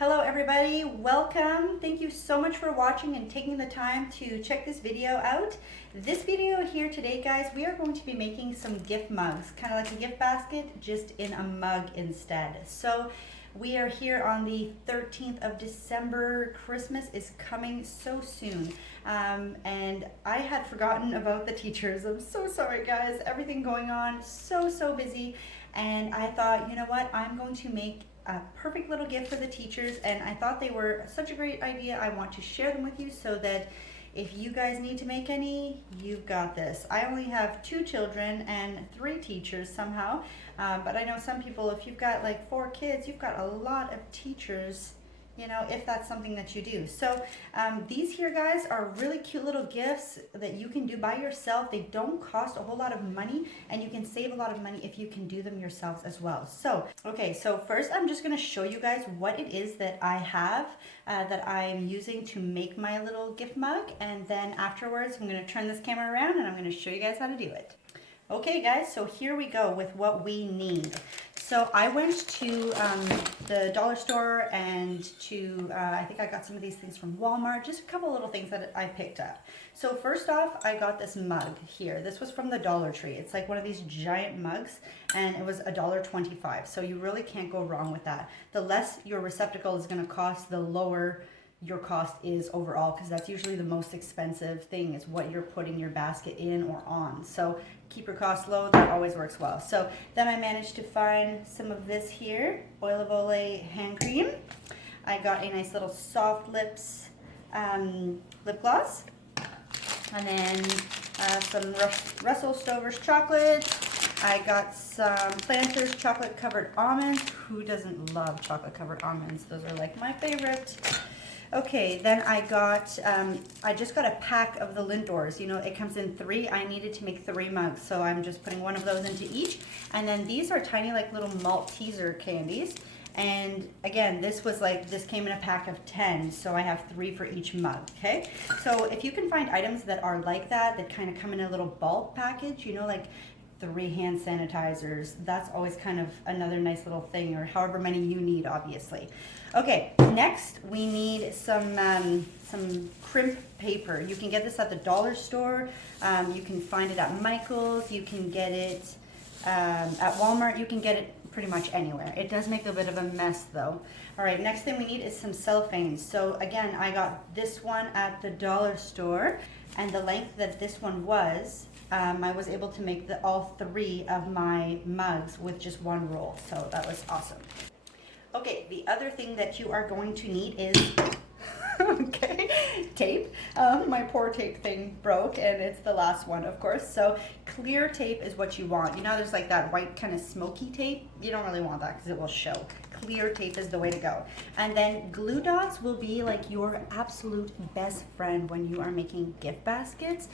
Hello everybody, welcome. Thank you so much for watching and taking the time to check this video out. This video here today, guys, we are going to be making some gift mugs, kind of like a gift basket, just in a mug instead. So we are here on the 13th of December. Christmas is coming so soon. And I had forgotten about the teachers. I'm so sorry, guys. Everything going on, so busy. And I thought, you know what, I'm going to make a perfect little gift for the teachers, and I thought they were such a great idea. I want to share them with you so that if you guys need to make any, you've got this. I only have 2 children and 3 teachers somehow, but I know some people, if you've got like 4 kids, you've got a lot of teachers, you know, if that's something that you do. So these here, guys, are really cute little gifts that you can do by yourself. They don't cost a whole lot of money, and you can save a lot of money if you can do them yourselves as well. So, okay, so first I'm just gonna show you guys what it is that I have that I'm using to make my little gift mug, and then afterwards I'm gonna turn this camera around and I'm gonna show you guys how to do it. Okay guys, so here we go with what we need. So I went to the dollar store and to, I think I got some of these things from Walmart, just a couple little things that I picked up. So first off, I got this mug here. This was from the Dollar Tree. It's like one of these giant mugs, and it was $1.25. So you really can't go wrong with that. The less your receptacle is gonna cost, the lower your cost is overall, because that's usually the most expensive thing, is what you're putting your basket in or on. So keep your costs low, that always works well. So then I managed to find some of this here, Oil of Olay hand cream. I got a nice little Soft Lips lip gloss, and then some Russell Stover's chocolate. I got some Planters chocolate covered almonds. Who doesn't love chocolate covered almonds? Those are like my favorite. Okay, then I got, I just got a pack of the Lindors. You know, it comes in 3. I needed to make 3 mugs, so I'm just putting one of those into each. And then these are tiny, like little Malteser candies. And again, this was like, this came in a pack of 10, so I have 3 for each mug, okay? So if you can find items that are like that, that kind of come in a little bulk package, you know, like 3 hand sanitizers, that's always kind of another nice little thing, or however many you need, obviously. Okay, next we need some crimp paper. You can get this at the dollar store. You can find it at Michael's. You can get it at Walmart. You can get it pretty much anywhere. It does make a bit of a mess though. All right, next thing we need is some cellophane. So again, I got this one at the dollar store, and the length that this one was, I was able to make all 3 of my mugs with just 1 roll, so that was awesome. Okay, the other thing that you are going to need is okay, tape. My poor tape thing broke, and it's the last one, of course. So clear tape is what you want. You know, there's like that white kind of smoky tape. You don't really want that because it will show. Clear tape is the way to go. And then glue dots will be like your absolute best friend when you are making gift baskets.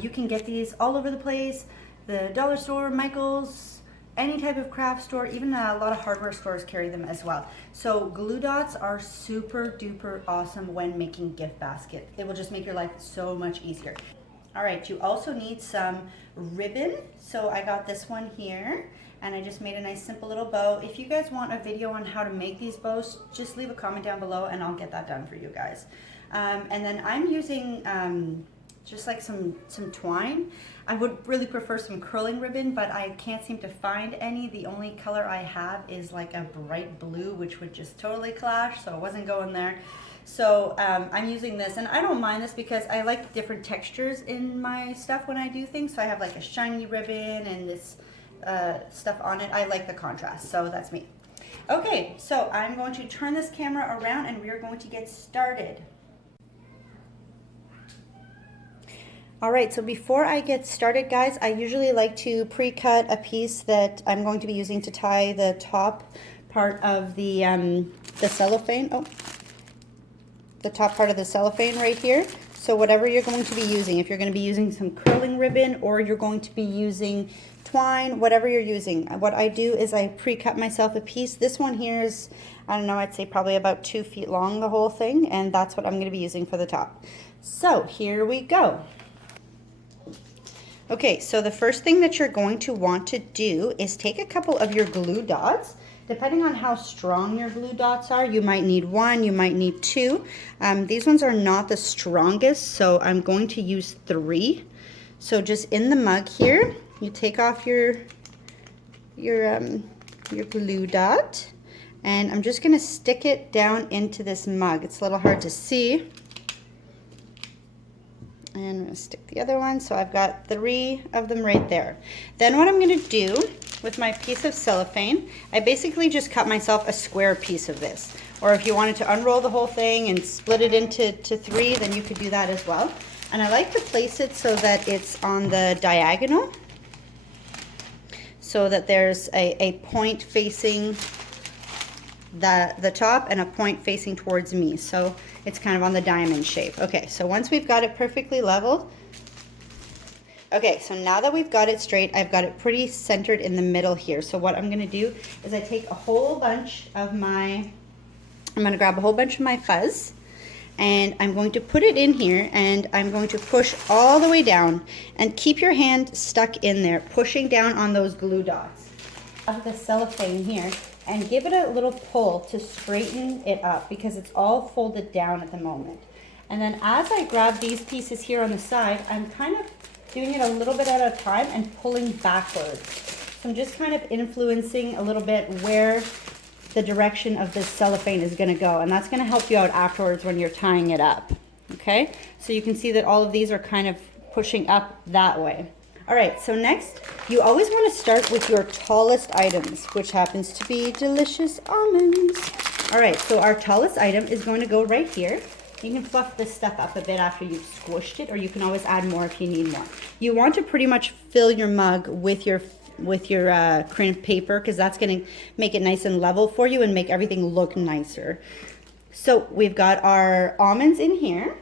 You can get these all over the place. The dollar store, Michael's, any type of craft store, even a lot of hardware stores carry them as well. So glue dots are super duper awesome when making gift basket. It will just make your life so much easier. All right, you also need some ribbon. So I got this one here, and I just made a nice simple little bow. If you guys want a video on how to make these bows, just leave a comment down below and I'll get that done for you guys. And then I'm using just like some twine. I would really prefer some curling ribbon, but I can't seem to find any. The only color I have is like a bright blue, which would just totally clash, so I wasn't going there. So I'm using this, and I don't mind this because I like different textures in my stuff when I do things. So I have like a shiny ribbon and this stuff on it. I like the contrast, so that's me. Okay, so I'm going to turn this camera around and we are going to get started. All right, so before I get started, guys, I usually like to pre-cut a piece that I'm going to be using to tie the top part of the cellophane. Oh, the top part of the cellophane right here. So whatever you're going to be using, if you're going to be using some curling ribbon or you're going to be using twine, whatever you're using, what I do is I pre-cut myself a piece. This one here is, I don't know, I'd say probably about 2 feet long, the whole thing, and that's what I'm going to be using for the top. So here we go. Okay, so the first thing that you're going to want to do is take a couple of your glue dots Depending on how strong your glue dots are, you might need 1, you might need 2. These ones are not the strongest, so I'm going to use 3. So just in the mug here, you take off your glue dot, and I'm just gonna stick it down into this mug. It's a little hard to see. And I'm gonna stick the other one, so I've got 3 of them right there. Then what I'm gonna do with my piece of cellophane, I basically just cut myself a square piece of this. Or if you wanted to unroll the whole thing and split it into 3, then you could do that as well. And I like to place it so that it's on the diagonal, so that there's a point facing the top and a point facing towards me. So it's kind of on the diamond shape. Okay, so once we've got it perfectly level, okay, so now that we've got it straight, I've got it pretty centered in the middle here. So what I'm gonna do is I take a whole bunch of I'm gonna grab a whole bunch of my fuzz, and I'm going to put it in here, and I'm going to push all the way down, and keep your hand stuck in there, pushing down on those glue dots of the cellophane here, and give it a little pull to straighten it up, because it's all folded down at the moment. And then as I grab these pieces here on the side, I'm kind of doing it a little bit at a time and pulling backwards. So I'm just kind of influencing a little bit where the direction of this cellophane is going to go, and that's going to help you out afterwards when you're tying it up. Okay, so you can see that all of these are kind of pushing up that way. All right, so next, you always want to start with your tallest items, which happens to be delicious almonds. All right, so our tallest item is going to go right here. You can fluff this stuff up a bit after you've squished it, or you can always add more if you need more. You want to pretty much fill your mug with your crimped paper, because that's going to make it nice and level for you and make everything look nicer. So we've got our almonds in here,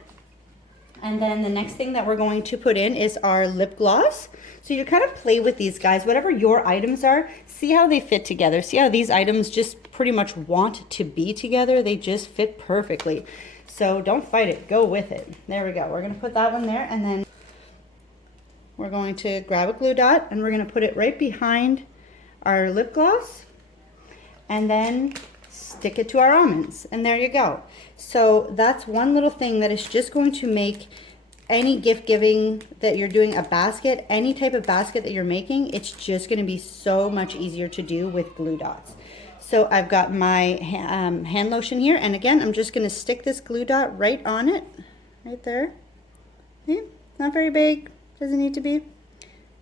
and then the next thing that we're going to put in is our lip gloss. So you kind of play with these guys, whatever your items are, see how they fit together. See how these items just pretty much want to be together. They just fit perfectly. So don't fight it, go with it. There we go. We're going to put that one there, and then we're going to grab a glue dot, and we're going to put it right behind our lip gloss, and then stick it to our almonds, and there you go. So that's one little thing that is just going to make any gift giving that you're doing, a basket, any type of basket that you're making, it's just going to be so much easier to do with glue dots. So I've got my hand lotion here, and again, I'm just going to stick this glue dot right on it, right there. Okay, not very big. Doesn't need to be.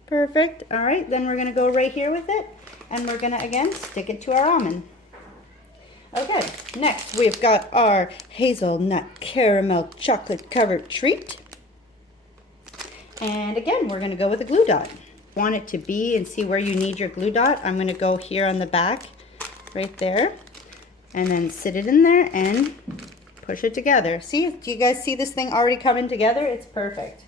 Perfect. All right, then we're going to go right here with it, and we're going to, again, stick it to our almond. Okay, next we've got our hazelnut caramel chocolate covered treat. And again, we're going to go with a glue dot. Want it to be and see where you need your glue dot. I'm going to go here on the back, right there, and then sit it in there and push it together. See, do you guys see this thing already coming together? It's perfect.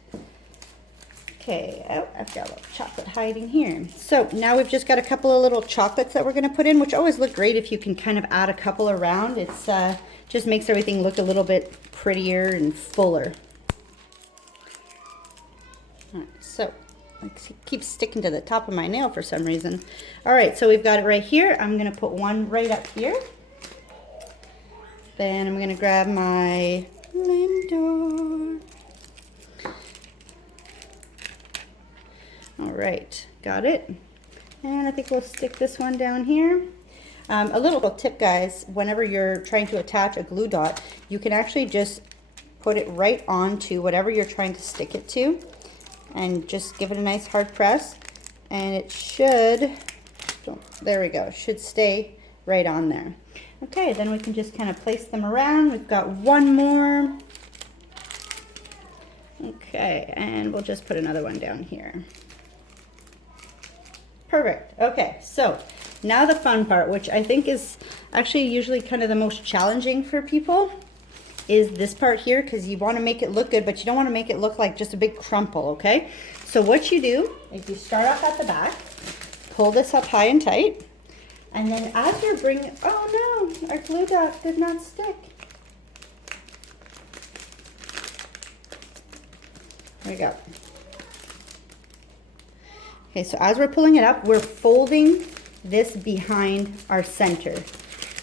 Okay, oh, I've got a little chocolate hiding here. So now we've just got a couple of little chocolates that we're going to put in, which always look great if you can kind of add a couple around. It's just makes everything look a little bit prettier and fuller. All right, so it keeps sticking to the top of my nail for some reason. All right, so we've got it right here. I'm going to put one right up here. Then I'm going to grab my Lindor. All right, got it. And I think we'll stick this one down here. A little tip, guys, whenever you're trying to attach a glue dot, you can actually just put it right onto whatever you're trying to stick it to, and just give it a nice hard press, and it should, there we go, should stay right on there. Okay, then we can just kind of place them around. We've got one more. Okay, and we'll just put another one down here. Perfect. Okay, so now the fun part, which I think is actually usually kind of the most challenging for people, is this part here, because you want to make it look good, but you don't want to make it look like just a big crumple, okay? So what you do is you start off at the back, pull this up high and tight, and then as you're bringing, oh no, our glue dot did not stick. There we go. Okay, so as we're pulling it up, we're folding this behind our center.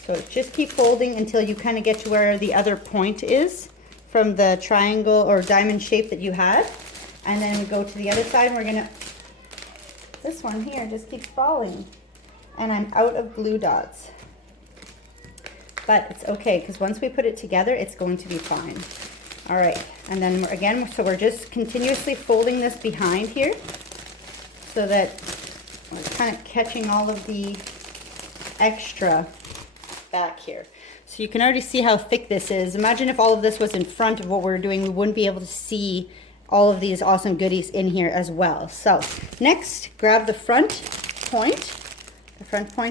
So just keep folding until you kind of get to where the other point is from the triangle or diamond shape that you had. And then we go to the other side and we're gonna, this one here just keeps falling. And I'm out of glue dots. But it's okay, because once we put it together, it's going to be fine. All right, and then again, so we're just continuously folding this behind here so that we're kind of catching all of the extra back here. So you can already see how thick this is. Imagine if all of this was in front of what we're doing, we wouldn't be able to see all of these awesome goodies in here as well. So next, grab the front point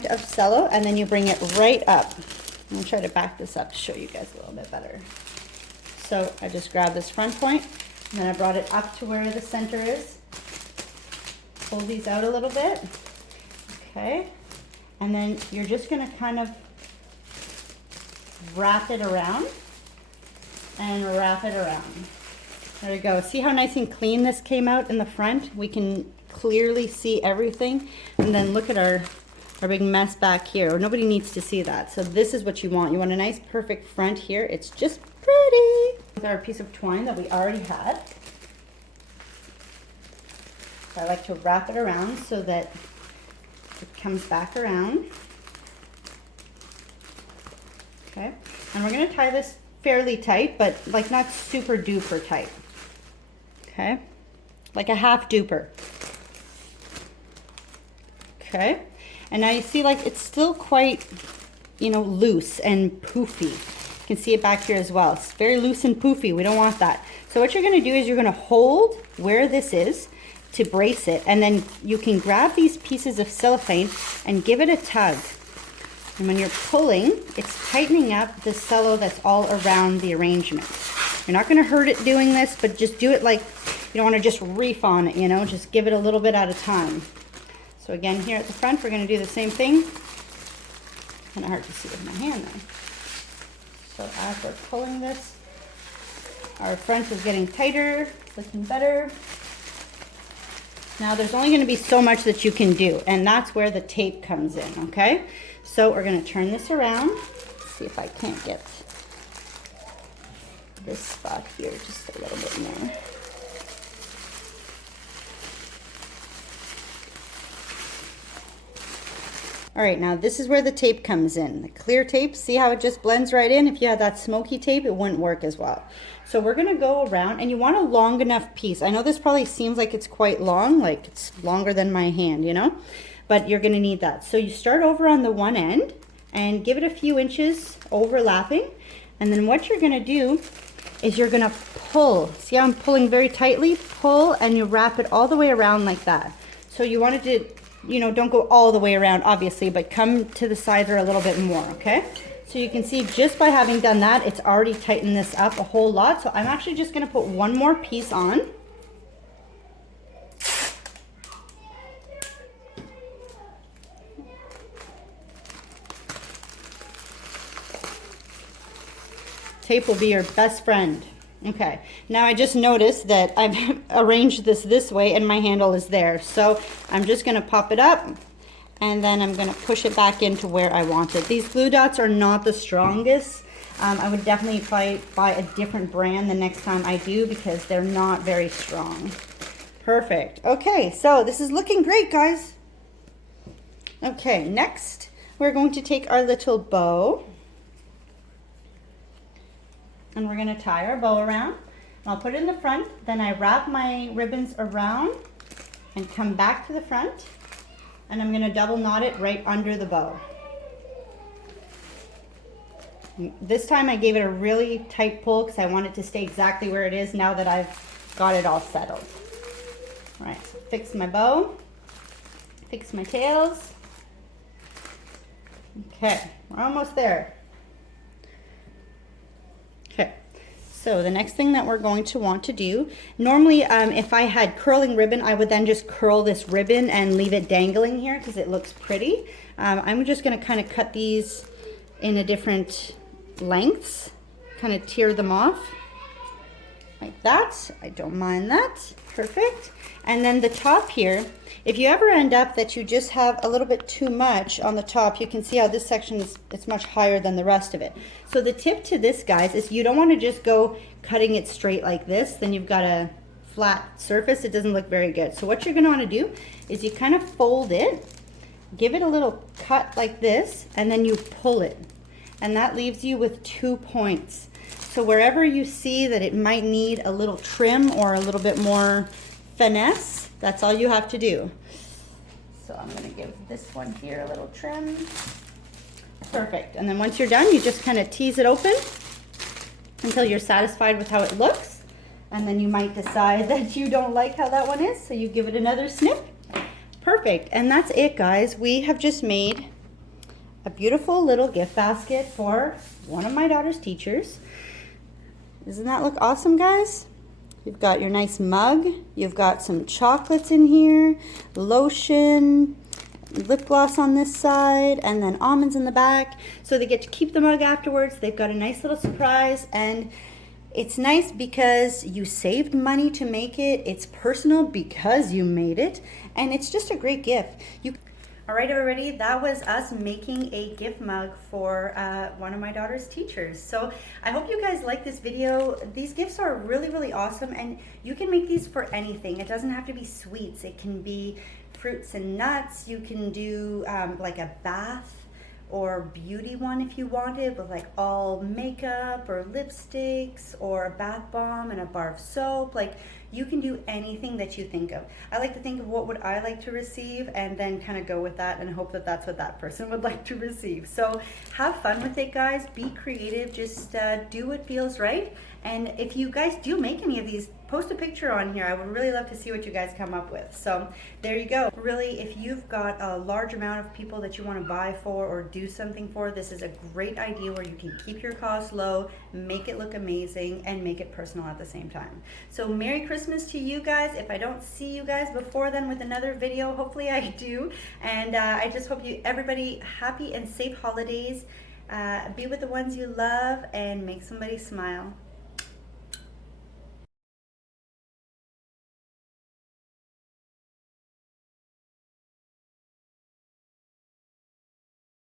of cello, and then you bring it right up. I'm gonna try to back this up to show you guys a little bit better. So I just grabbed this front point, and then I brought it up to where the center is. Pull these out a little bit. Okay. And then you're just gonna kind of wrap it around and wrap it around. There we go. See how nice and clean this came out in the front? We can clearly see everything. And then look at our big mess back here. Nobody needs to see that. So this is what you want. You want a nice perfect front here. It's just pretty. With our piece of twine that we already had. So I like to wrap it around so that it comes back around. Okay, and we're gonna tie this fairly tight, but like not super duper tight. Okay, like a half duper. Okay, and now you see like it's still quite, you know, loose and poofy. You can see it back here as well. It's very loose and poofy. We don't want that. So what you're gonna do is you're gonna hold where this is to brace it, and then you can grab these pieces of cellophane and give it a tug. And when you're pulling, it's tightening up the cello that's all around the arrangement. You're not gonna hurt it doing this, but just do it like, you don't wanna just reef on it, you know, just give it a little bit at a time. So again, here at the front, we're gonna do the same thing. Kinda hard to see with my hand though. So as we're pulling this, our front is getting tighter, looking better. Now there's only going to be so much that you can do, and that's where the tape comes in, okay? So we're going to turn this around. Let's see if I can't get this spot here just a little bit more. All right, now this is where the tape comes in. The clear tape, see how it just blends right in? If you had that smoky tape, it wouldn't work as well. So we're gonna go around, and you want a long enough piece. I know this probably seems like it's quite long, like it's longer than my hand, you know? But you're gonna need that. So you start over on the one end and give it a few inches overlapping. And then what you're gonna do is you're gonna pull. See how I'm pulling very tightly? Pull, and you wrap it all the way around like that. So you wanted to, you know, don't go all the way around, obviously, but come to the sides or a little bit more, okay? So you can see just by having done that, it's already tightened this up a whole lot. So I'm actually just gonna put one more piece on. Tape will be your best friend. Okay, now I just noticed that I've arranged this way and my handle is there. So I'm just gonna pop it up, and then I'm gonna push it back into where I want it. These glue dots are not the strongest. I would definitely buy a different brand the next time I do, because they're not very strong. Perfect. Okay, so this is looking great, guys. Okay, next we're going to take our little bow, and we're gonna tie our bow around. I'll put it in the front, then I wrap my ribbons around and come back to the front, and I'm gonna double knot it right under the bow. This time I gave it a really tight pull because I want it to stay exactly where it is now that I've got it all settled. All right, so fix my bow, fix my tails. Okay, we're almost there. Okay, so the next thing that we're going to want to do, normally if I had curling ribbon, I would then just curl this ribbon and leave it dangling here because it looks pretty. I'm just going to kind of cut these in a different lengths, kind of tear them off like that. I don't mind that. Perfect. And then the top here, if you ever end up that you just have a little bit too much on the top, you can see how this section is, it's much higher than the rest of it. So the tip to this, guys, is you don't want to just go cutting it straight like this. Then you've got a flat surface. It doesn't look very good. So what you're going to want to do is you kind of fold it, give it a little cut like this, and then you pull it. And that leaves you with 2 points. So wherever you see that it might need a little trim or a little bit more finesse, that's all you have to do. So I'm going to give this one here a little trim. Perfect. And then once you're done, you just kind of tease it open until you're satisfied with how it looks. And then you might decide that you don't like how that one is, so you give it another snip. Perfect. And that's it, guys. We have just made a beautiful little gift basket for one of my daughter's teachers. Doesn't that look awesome, guys? You've got your nice mug. You've got some chocolates in here, lotion, lip gloss on this side, and then almonds in the back. So they get to keep the mug afterwards. They've got a nice little surprise, and it's nice because you saved money to make it. It's personal because you made it, and it's just a great gift. All right, everybody, that was us making a gift mug for one of my daughter's teachers. So I hope you guys like this video. These gifts are really, really awesome, and you can make these for anything. It doesn't have to be sweets. It can be fruits and nuts. You can do like a bath or beauty one if you wanted, with like all makeup or lipsticks or a bath bomb and a bar of soap. Like, you can do anything that you think of. I like to think of what would I like to receive and then kind of go with that and hope that that's what that person would like to receive. So have fun with it, guys. Be creative. Just do what feels right. And if you guys do make any of these, post a picture on here. I would really love to see what you guys come up with. So there you go. Really, if you've got a large amount of people that you want to buy for or do something for, this is a great idea where you can keep your costs low, make it look amazing, and make it personal at the same time. So Merry Christmas to you guys. If I don't see you guys before then with another video, hopefully I do. And I just hope everybody happy and safe holidays. Be with the ones you love and make somebody smile.